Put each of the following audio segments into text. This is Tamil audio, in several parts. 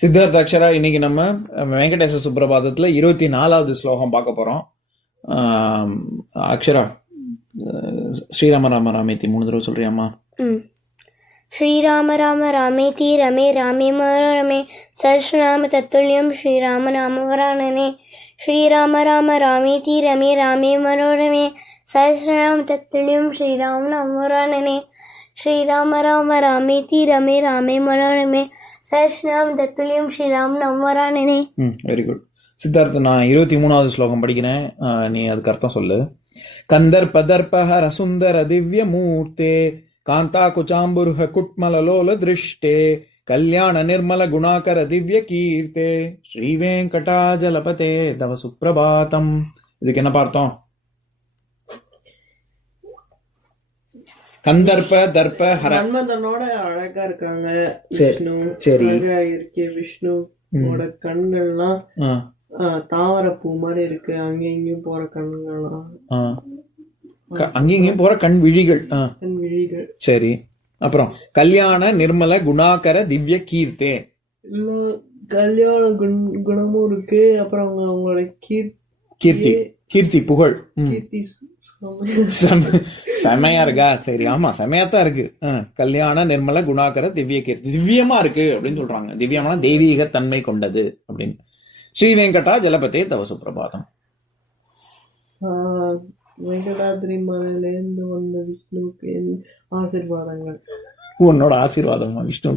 சித்தார்த்த அக்ஷரா, இன்னைக்கு நம்ம வெங்கடேச சுப்ரபாதத்துல 24வது ஸ்லோகம் பார்க்க போறோம். அக்ஷரா, ஸ்ரீராம ராம ராமேத்தி 3 தடவை சொல்றியாமா? ஸ்ரீராம ராம ராமேதி ரமே ராமே மனோரமே சஹஸ்ரநாம தத்துல்யம் ஸ்ரீராம நாம வரானனே. ஸ்ரீராம ராம ராமேதி ரமே ராமே மனோரமே சஹஸ்ரநாம தத்துல்யம் ஸ்ரீராம நாம வரானனே. ஸ்ரீராம ராம ராமேதி ரமே ராமே மனோரமே சஹஸ்ரநாம தத்துல்யம் ஸ்ரீராம நாம வரானனே. Very good Siddhartha. நான் 23வது ஸ்லோகம் படிக்கிறேன், நீ அதுக்கு அர்த்தம் சொல்லு. கந்தர்ப தர்பஹர சுந்தர திவ்ய மூர்த்தே காந்தா குச்சாம்புருஹ குட்மலலோல திருஷ்டே கல்யாண நிர்மல குணாகர திவ்ய கீர்த்தே ஸ்ரீ வெங்கடாஜலபதே தவ சுப்ரபாதம். இதுக்கு என்ன பார்த்தோம்? கந்தர்ப தர்ப ஹர மன்மதனோட அழகா இருக்காங்க. சரி, அழகா இருக்கே விஷ்ணு கண்ணெல்லாம் தாவர பூ மாதிரி இருக்கு. அங்கேயும் இங்கேயும் போற கண்ணுங்கள்லாம், அங்கேயும் போற கண் விழிகள். கண் விழிகள். சரி, அப்புறம் கல்யாண நிர்மல குணாகர திவ்ய கீர்த்தே, எல்லாம் கல்யாண குணமும் இருக்கு. அப்புறம் அவங்களோட கீர்த்தி புகழ் கீர்த்தி செமையா இருக்கா? சரி, ஆமா செமையாத்தான் இருக்கு. கல்யாண நிர்மல குணாகர திவ்ய கீர்த்தி, திவ்யமா இருக்கு அப்படின்னு சொல்றாங்க. திவ்யமான தெய்வீக தன்மை கொண்டது அப்படின்னு. ஸ்ரீ வெங்கடா ஜலபதே தவ சுப்ரபாதம். வெங்கடாதிரி மலையிலேருந்து வந்த விஷ்ணுவுக்கு ஆசீர்வாதங்கள். உன்னோட ஆசீர்வாதமா விஷ்ணு?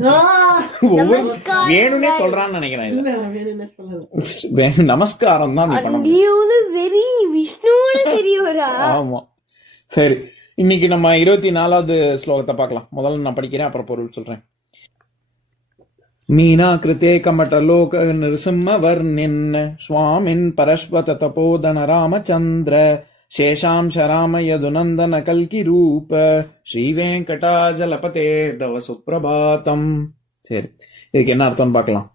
வேணும்னே சொல்றான்னு நினைக்கிறேன். நமஸ்காரம் தான் பண்ணணும். ஆமா, சரி. இன்னைக்கு நம்ம 24வது ஸ்லோகத்தை பார்க்கலாம். முதல்ல நான் படிக்கிறேன், அப்புறம் பொருள் சொல்றேன். மீனா கிருத்தே கமட லோக நிருசிம்ம வர்ணின் சுவாமின் பரஸ்வத தபோதன ராமச்சந்திர சேஷாம் ஷராம யதுநந்தன கல்கி ரூப ஸ்ரீ வெங்கடாஜலபதே தவ சுப்ரபாதம். சரி, இதுக்கு என்ன அர்த்தம்னு பார்க்கலாம்.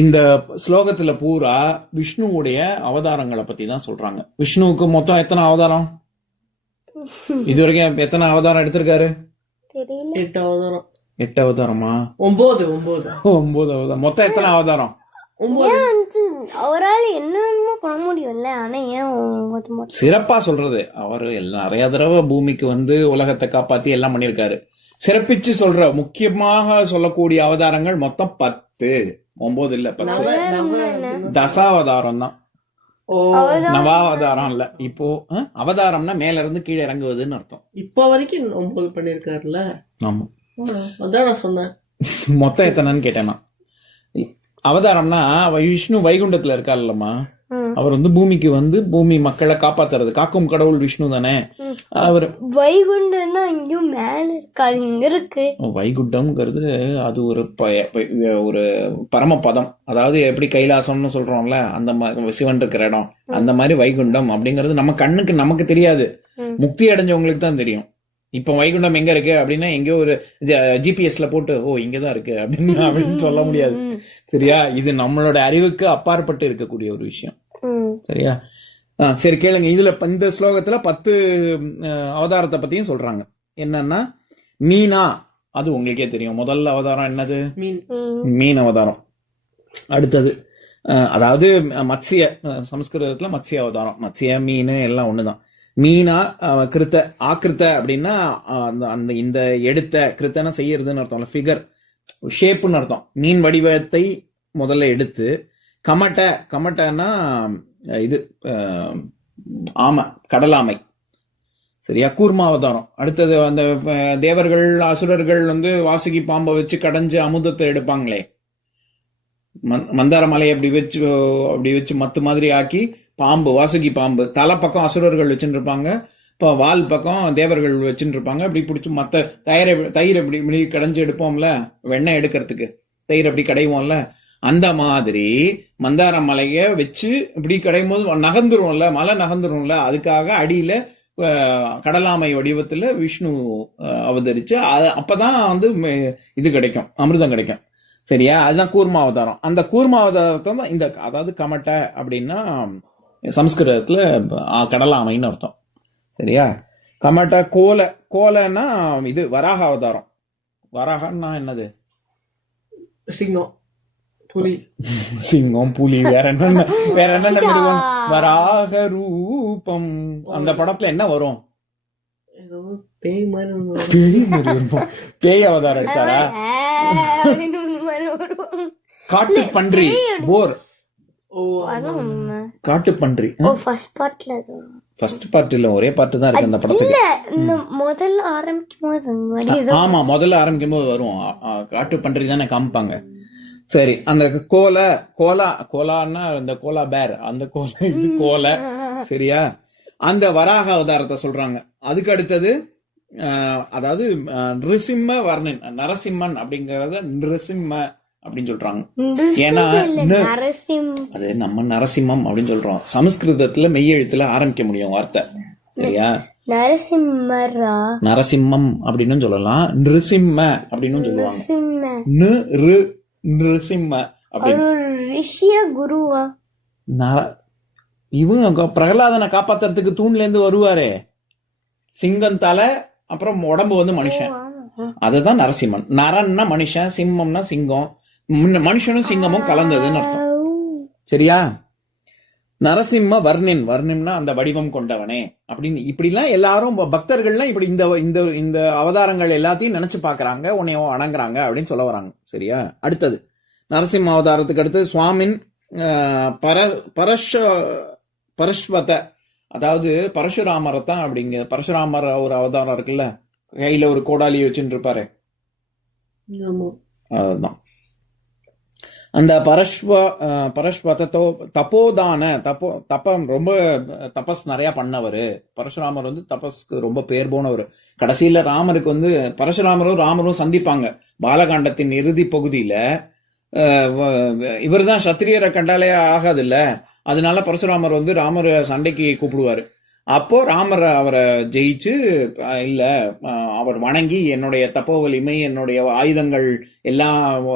இந்த ஸ்லோகத்துல பூரா விஷ்ணுவுடைய அவதாரங்களை பத்தி தான் சொல்றாங்க. விஷ்ணுவுக்கு மொத்தம் எத்தனை அவதாரம்? இதுவரைக்கும் எத்தனை அவதாரம் எடுத்திருக்காரு? 8 அவதாரம். 8 அவதாரமா? 9 அவதாரம். மொத்தம் எத்தனை அவதாரம்? அவரால் என்னமோ பண்ண முடியும்ல, ஆனா ஏன் சிறப்பா சொல்றது? அவரு நிறைய தடவை பூமிக்கு வந்து உலகத்தை காப்பாத்தி எல்லாம் பண்ணிருக்காரு. சிறப்பிச்சு சொல்ற முக்கியமாக சொல்லக்கூடிய அவதாரங்கள் மொத்தம் 10. 9 இல்ல, 10. தசாவதாரம் தான், நவாவதாரம் இல்ல. இப்போ அவதாரம்னா மேல இருந்து கீழே இறங்குவதுன்னு அர்த்தம். இப்ப வரைக்கும் 9 பண்ணிருக்காருல்ல. ஆமா, அதான் நான் சொன்னேன். மொத்தம் எத்தனைன்னு கேட்டேன்னா, அவதாரம்னா விஷ்ணு வைகுண்டத்துல இருக்காருல்லம்மா, அவர் வந்து பூமிக்கு வந்து பூமி மக்களை காப்பாத்துறது, காக்கும் கடவுள் விஷ்ணு தானே. அவர் வைகுண்டம்னா இங்கேயும் மேல இருக்காது, இங்க இருக்கு. வைகுண்டம்ங்கிறது அது ஒரு பரமபதம். அதாவது எப்படி கைலாசம்னு சொல்றோம்ல, அந்த சிவன் இருக்கிற இடம், அந்த மாதிரி வைகுண்டம் அப்படிங்கிறது நம்ம கண்ணுக்கு நமக்கு தெரியாது, முக்தி அடைஞ்சவங்களுக்கு தான் தெரியும். இப்ப வைகுண்டம் எங்க இருக்கு அப்படின்னா எங்கேயோ ஒரு ஜிபிஎஸ்ல போட்டு இங்கதான் இருக்கு அப்படின்னு சொல்ல முடியாது. சரியா? இது நம்மளோட அறிவுக்கு அப்பாற்பட்டு இருக்கக்கூடிய ஒரு விஷயம். சரியா? சரி, கேளுங்க. இதுல இந்த ஸ்லோகத்துல 10 அவதாரத்தை பத்தியும் சொல்றாங்க. என்னன்னா, மீனா, அது உங்களுக்கே தெரியும். முதல் அவதாரம் என்னது? மீன் அவதாரம். அடுத்தது அதாவது மத்ஸ்ய, சமஸ்கிருதத்துல மத்ஸ்ய அவதாரம். மத்ஸ்ய மீன் எல்லாம் ஒண்ணுதான். மீனா கிருத்த, ஆக்கிருத்த அப்படின்னா அந்த இந்த எடுத்த, கிருத்தனா செய்யறதுன்னு அர்த்தம், ஃபிகர், ஷேப்னு அர்த்தம். மீன் வடிவத்தை முதல்ல எடுத்து, கமட்டன்னா இது ஆமை, கடலாமை. சரியா? கூர்மாவதாரம். அடுத்தது அந்த தேவர்கள் அசுரர்கள் வந்து வாசுகி பாம்பை வச்சு கடைஞ்சு அமுதத்தை எடுப்பாங்களே, மந்தார மலையை அப்படி வச்சு மத்து மாதிரி ஆக்கி, பாம்பு, வாசுகி பாம்பு, தலை பக்கம் அசுரர்கள் வச்சுட்டு இருப்பாங்க, இப்போ வால் பக்கம் தேவர்கள் வச்சுட்டு இருப்பாங்க. இப்படி பிடிச்சி மத்த தயிர் இப்படி கடைஞ்சு எடுப்போம்ல, வெண்ணெய் எடுக்கிறதுக்கு தயிர் அப்படி கடைவோம்ல, அந்த மாதிரி மந்தார மலைய வச்சு இப்படி கடையும் போது நகர்ந்துரும்ல, மலை நகர்ந்துரும்ல, அதுக்காக அடியில கடலாமை வடிவத்துல விஷ்ணு அவதரிச்சு, அப்பதான் வந்து இது கிடைக்கும், அமிர்தம் கிடைக்கும். சரியா? அதுதான் கூர்மாவதாரம். அந்த கூர்மாவதாரத்தை தான் இந்த, அதாவது கமட்ட அப்படின்னா சமஸ்கிருதத்துல கடலாமைன்னு அர்த்தம். சரியா? கமட்ட கோலன்னா இது வராக அவதாரம். வராகன்னா என்னது? சிங்கம். புலி. சிங்கம், புலி, வேற என்ன மிருகம்? வராக ரூபம். அந்த படத்துல என்ன வரும்? ஏதோ பேய் மாதிரி ஒண்ணு வரும். பேய் மாதிரி வருமா? பேய் அவதாரம் எடுத்தாரா? அப்படின்னு வருவாங்க. காட்டு பன்றி, போர். ஓ அதான் காட்டு பன்றி ஃபர்ஸ்ட் பார்ட்ல ஃபர்ஸ்ட் பார்ட் இல்ல, ஒரே பார்ட் தான் இருக்கு அந்த படத்துக்கு. இந்த முதல்ல ஆரம்பிக்கும் போது அந்த மாதிரி ஏதோ ஆமா, முதல்ல ஆரம்பிக்கும் போது வரும். காட்டு பன்றி தானே காமிப்பாங்க. சரி, அந்த கோலான்னா இந்த கோலா பேர், அந்த கோலா, இது கோலை. சரியா? அந்த வராக அவதாரத்தை சொல்றாங்க. அதுக்கு அடுத்தது அதாவது நிருசிம்ம வர்ணன், நரசிம்மன் அப்படிங்கறத நிருசிம்ம அப்படின்னு சொல்றாங்க. ஏன்னா அது நம்ம நரசிம்மம் அப்படின்னு சொல்றோம். சமஸ்கிருதத்துல மெய்யெழுத்துல ஆரம்பிக்க முடியும் வார்த்தை. சரியா? நரசிம்மரா, நரசிம்மம் அப்படின்னு சொல்லலாம், நிருசிம்ம அப்படின்னு சொல்லுவாங்க. நிருசிம்ம அப்படின்னு. ரிஷிய குருவா? இவங்க பிரகலாதனை காப்பாத்துறதுக்கு தூண்ல இருந்து வருவாரே, சிங்கம் தலை, அப்புறம் உடம்பு வந்து மனுஷன், அதுதான் நரசிம்மன். நரன்னா மனுஷன், சிம்மம்னா சிங்கம், மனுஷனும் சிங்கமும் கலந்ததுன்னு அர்த்தம். சரியா? நரசிம்ம வர்ணின், வர்ணிம்னா அந்த வடிவம் கொண்டவனே அப்படின்னு. இப்படிலாம் எல்லாரும் பக்தர்கள்லாம் இப்படி இந்த அவதாரங்கள் எல்லாத்தையும் நினைச்சு பாக்குறாங்க, உன்னைய வணங்குறாங்க அப்படின்னு சொல்ல வராங்க. சரியா? அடுத்தது நரசிம்ம அவதாரத்துக்கு அடுத்து சுவாமின் பரஸ்வத, அதாவது பரசுராமரத்தான். அப்படிங்க பரசுராமர் ஒரு அவதாரம் இருக்குல்ல, கையில ஒரு கோடாலி வச்சுட்டு இருப்பாரு, அதுதான் அந்த பரஸ்வதோ தப்போதான. தப்பம், ரொம்ப தபஸ் நிறைய பண்ணவரு பரசுராமர். வந்து தபஸ்க்கு ரொம்ப பேர் போனவர். கடைசியில ராமருக்கு வந்து பரசுராமரும் ராமரும் சந்திப்பாங்க பாலகாண்டத்தின் இறுதி பகுதியில. இவர் தான் சத்திரியரை கண்டாலே ஆகாது இல்ல, அதனால பரசுராமர் வந்து ராமர் சண்டைக்கு கூப்பிடுவாரு. அப்போ ராமர் அவரை ஜெயிச்சு, இல்ல அவர் வணங்கி, என்னுடைய தப்போ வலிமை, என்னுடைய ஆயுதங்கள் எல்லாம்,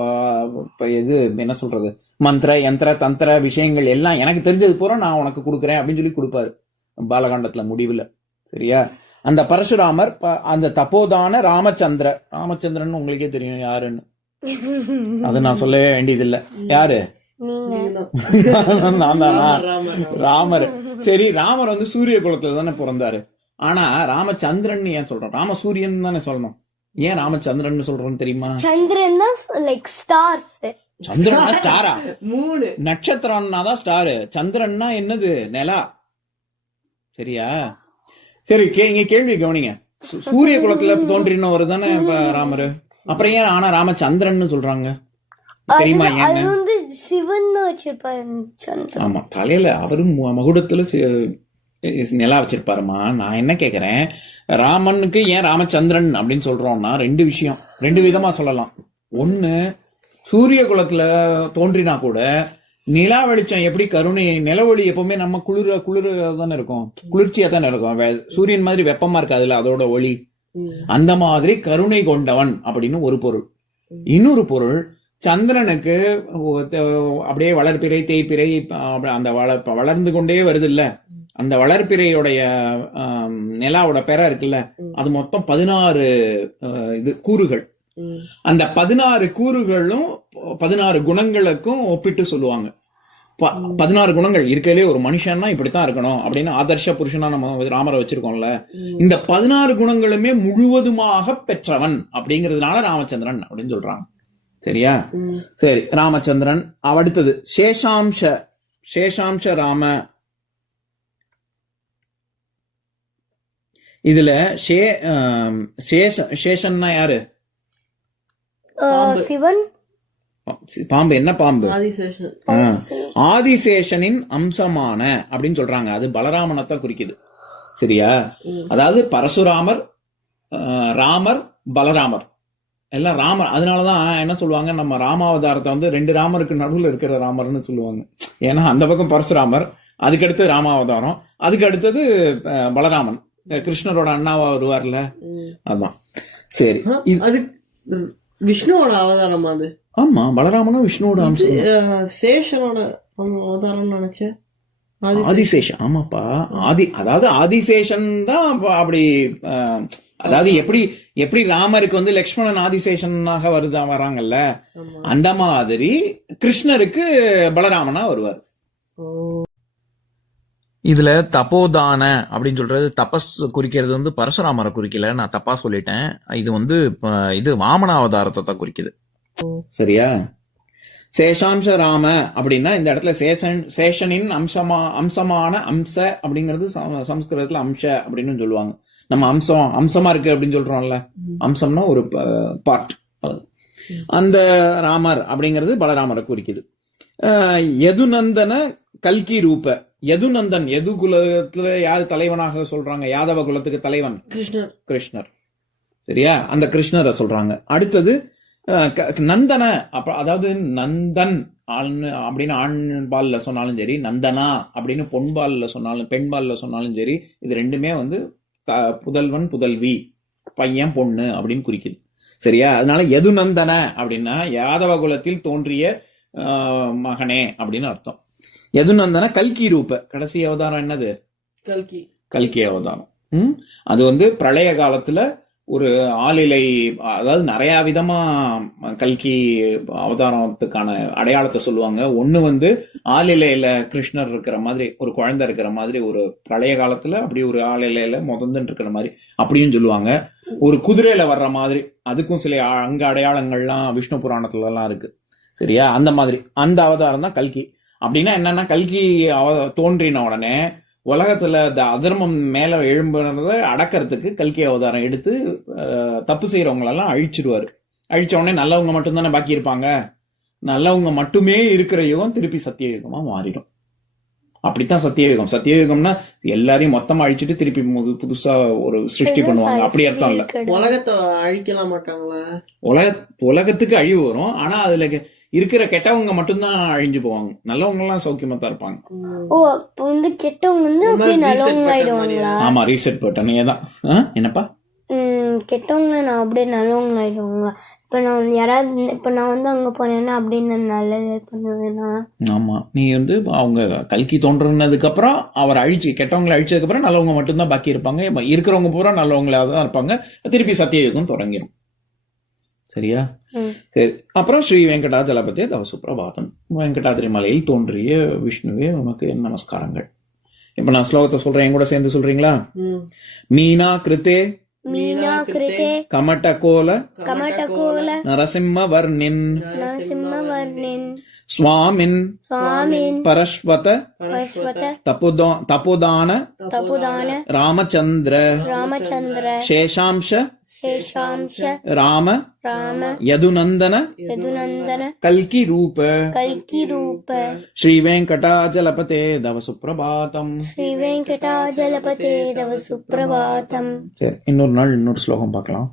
இது என்ன சொல்றது, மந்திர யந்திர தந்திர விஷயங்கள் எல்லாம் எனக்கு தெரிஞ்சது பூரா நான் உனக்கு கொடுக்குறேன் அப்படின்னு சொல்லி கொடுப்பாரு பாலகாண்டத்துல முடிவுல. சரியா? அந்த பரசுராமர் அந்த தப்போதான ராமச்சந்திரன் உங்களுக்கே தெரியும் யாருன்னு, அது நான் சொல்லவே வேண்டியதில்லை. யாரு? நான் தானா? ராமர். சரி, ராமர் வந்து சூரிய குலத்துல தானே பிறந்தாரு. ஆனா ராமச்சந்திரன் ஏன் சொல்றோம்? ராமசூரியன் தானே சொல்லணும். ஏன் ராமச்சந்திரன் சொல்றோம்னு தெரியுமா? சந்திரன் லைக் ஸ்டார்ஸ். சந்திரனா ஸ்டாரா? மூணு நட்சத்திரம்னா தான் ஸ்டாரு. சந்திரன்னா என்னது? நிலா. சரியா? சரி, இங்க கேள்வி கவனிங்க. சூரிய குலத்துல தோன்றினவர் தானே ராமரு. அப்புறம் ஏன் ஆனா ராமச்சந்திரன் சொல்றாங்க தெரியுமா? ஏன்? சிவன் வச்சிருப்பாரு. ஆமா, தலையில அவரும் மகுடத்துல நிலா வச்சிருப்பாருமா. நான் என்ன கேக்குறேன், ராமனுக்கு ஏன் ராமச்சந்திரன் அப்படின்னு சொல்றோம்னா ரெண்டு விஷயம், ரெண்டு விதமா சொல்லலாம். ஒண்ணு, சூரிய குலத்துல தோன்றினா கூட நிலா வெளிச்சம் எப்படி கருணை, நிலவொளி எப்பவுமே நம்ம குளிர தானே இருக்கும், குளிர்ச்சியா தானே இருக்கும். சூரியன் மாதிரி வெப்பமா இருக்காதுல்ல அதோட ஒளி. அந்த மாதிரி கருணை கொண்டவன் அப்படின்னு ஒரு பொருள். இன்னொரு பொருள், சந்திரனுக்கு அப்படியே வளர்ப்பிறை தேய்ப்பிறை அந்த வளர்ந்து கொண்டே வருது இல்ல, அந்த வளர்ப்பிறையுடைய நிலாவோட பெற இருக்குல்ல, அது மொத்தம் 16 இது கூறுகள். அந்த 16 கூறுகளும் 16 குணங்களுக்கும் ஒப்பிட்டு சொல்லுவாங்க. 16 குணங்கள் இருக்கையிலே ஒரு மனுஷன்னா இப்படித்தான் இருக்கணும் அப்படின்னு ஆதர்ஷ புருஷனா நம்ம ராமரை வச்சிருக்கோம்ல. இந்த 16 குணங்களுமே முழுவதுமாக பெற்றவன் அப்படிங்கிறதுனால ராமச்சந்திரன் அப்படின்னு சொல்றாங்க. சரியா? சரி, ராமச்சந்திரன். அடுத்தது சேஷாம்ச ராம. இதுல சேஷன்னா யாரு? சிவன். பாம்பு. என்ன பாம்பு? ஆதிசேஷன். ஆதிசேஷனின் அம்சமான அப்படின்னு சொல்றாங்க. அது பலராமனத்தான் குறிக்குது. சரியா? அதாவது பரசுராமர், ராமர், பலராமர் எல்லாம் ராமர். அதனாலதான் என்ன சொல்லுவாங்க, நம்ம ராமாவதாரத்தை வந்து 2 ராமருக்கு நடுவுல இருக்கிற ராமர்னு சொல்லுவாங்க. ஏன்னா அந்த பக்கம் பரசுராமர், அதுக்கு அடுத்தது ராமாவதாரம், அதுக்கு அடுத்தது பலராமன், கிருஷ்ணரோட அண்ணாவா வருவார்ல, அதான். சரி, அது விஷ்ணுவோட அவதாரம். அது ஆமா, பலராமனும் விஷ்ணுவோட அம்சம். சேஷனோட அவதாரம் நினைச்சேன். ஆதிசேஷன். ஆமாப்பா, அதாவது ஆதிசேஷன் தான் அப்படி. அதாவது எப்படி எப்படி ராமருக்கு வந்து லக்ஷ்மணன் ஆதிசேஷனாக வராங்கல்ல, ஆமா. அந்த மாதிரி கிருஷ்ணருக்கு பலராமனா வருவார். இதுல தபோதான அப்படின்னு சொல்றது தபஸ் குறிக்கிறது வந்து பரசுராமரை குறிக்கல, நான் தப்பா சொல்லிட்டேன். இது வந்து இது வாமன அவதாரத்தை தான் குறிக்குது. சரியா? சேஷாம்ச ராம அப்படின்னா இந்த இடத்துல சேஷனின் அம்சமான அம்ச அப்படிங்கிறது சம்ஸ்கிருதத்துல அம்ச அப்படின்னு சொல்லுவாங்க. நம்ம அம்சமா இருக்கு அப்படின்னு சொல்றோம்ல, அம்சம்னா ஒரு பார்ட். அந்த ராமர் அப்படிங்கிறது பலராமரை குறிக்குது. யதுநந்தன கல்கி ரூப. யதுநந்தன், யது குலத்துல யாரு தலைவனாக சொல்றாங்க? யாதவ குலத்துக்கு தலைவன் கிருஷ்ணர். சரியா? அந்த கிருஷ்ணரை சொல்றாங்க. அடுத்தது நந்தன, அதாவது நந்தன் அப்படின்னு ஆண் பால்ல சொன்னாலும் சரி, நந்தனா அப்படின்னு பொன்பால்ல சொன்னாலும் பெண்பால்ல சொன்னாலும் சரி, இது ரெண்டுமே வந்து புதல்வன் புதல்வி, பையன் பொண்ணு அப்படின்னு குறிக்குது. சரியா? அதனால யதுநந்தன அப்படின்னா யாதவ குலத்தில் தோன்றிய மகனே அப்படின்னு அர்த்தம். யதுநந்தன கல்கி ரூப. கடைசி அவதாரம் என்னது? கல்கி அவதாரம். அது வந்து பிரளய காலத்துல ஒரு ஆளிலை, அதாவது நிறைய விதமா கல்கி அவதாரத்துக்கான அடையாளத்தை சொல்லுவாங்க. ஒண்ணு வந்து ஆளிலையில கிருஷ்ணர் இருக்கிற மாதிரி, ஒரு குழந்தை இருக்கிற மாதிரி, ஒரு பிரளய காலத்துல அப்படி ஒரு ஆளிலையில முதந்துன்னு இருக்கிற மாதிரி அப்படியும் சொல்லுவாங்க. ஒரு குதிரையில வர்ற மாதிரி, அதுக்கும் சில அங்க அடையாளங்கள்லாம் விஷ்ணு புராணத்துல எல்லாம் இருக்கு. சரியா? அந்த மாதிரி அந்த அவதாரம் தான் கல்கி. அப்படின்னா என்னன்னா, கல்கி தோன்றின உடனே உலகத்துல இந்த அதர்மம் மேல எழும்புறத அடக்கிறதுக்கு கல்கி அவதாரம் எடுத்து தப்பு செய்யறவங்களெல்லாம் அழிச்சிடுவாரு. அழிச்ச உடனே நல்லவங்க மட்டும்தானே பாக்கி இருப்பாங்க. நல்லவங்க மட்டுமே இருக்கிற யுகம் திருப்பி சத்திய யுகமா மாறிடும். அப்படித்தான் சத்தியயுகம். சத்தியயுகம்னா எல்லாரையும் மொத்தமா அழிச்சிட்டு திருப்பி புதுசா ஒரு சிருஷ்டி பண்ணுவாங்க, அப்படி அர்த்தம் இல்ல. உலகத்தை அழிக்கலாம் மாட்டாங்களா? உலகத்துக்கு அழிவு வரும், ஆனா அதுல இருக்கிற கெட்டவங்க மட்டும்தான் அழிஞ்சு போவாங்க, நல்லவங்க எல்லாம் சௌக்கியமா தான் இருப்பாங்க. ஓ, அப்ப வந்து கெட்டவங்க வந்து அப்படியே நல்லவங்க ஆயிடுவாங்களா? ஆமா, ரீசெட் பட்டன். ஏதான் என்னப்பா கெட்டவங்கள நான் அப்படியே நல்லவங்க ஆயிடுவாங்களா? இப்ப நான் யாராவது, இப்ப நான் வந்து அங்க போனேன்னா அப்படின்னு நல்லது பண்ணுவேன்னா? ஆமா, நீ வந்து அவங்க கல்கி தோன்றுனதுக்கு அப்புறம் அவர் கெட்டவங்களை அழிச்சதுக்கு அப்புறம் நல்லவங்க மட்டும்தான் பாக்கி இருப்பாங்க. இருக்கிறவங்க பூரா நல்லவங்களா தான் இருப்பாங்க. திருப்பி சத்தியயுகம் தொடங்கிடும். சரியா? சரி. அப்புறம் ஸ்ரீ வெங்கடாஜலபதி தவ சுப்பிரபாதம். வெங்கடாதிரி மலையில் தோன்றிய விஷ்ணுவே உனக்கு நமஸ்காரங்கள். இப்ப நான் ஸ்லோகத்தை சொல்றேன், என் கூட சேர்ந்து சொல்றீங்களா? மீனா கிருத்தே கமட்டகோல நரசிம்ம வர்ணின் ஸ்வாமின் பரஸ்வத தபோதான ராமச்சந்திர சேஷாம்ச ராம யதுநந்தன கல்கி ரூப ஸ்ரீ வெங்கடாஜலபதே தவ சுப்பிரபாதம். ஸ்ரீ வெங்கடாஜலபதே தவ சுப்பிரபாதம். சரி, இன்னொரு நாள் இன்னொரு ஸ்லோகம் பார்க்கலாம்.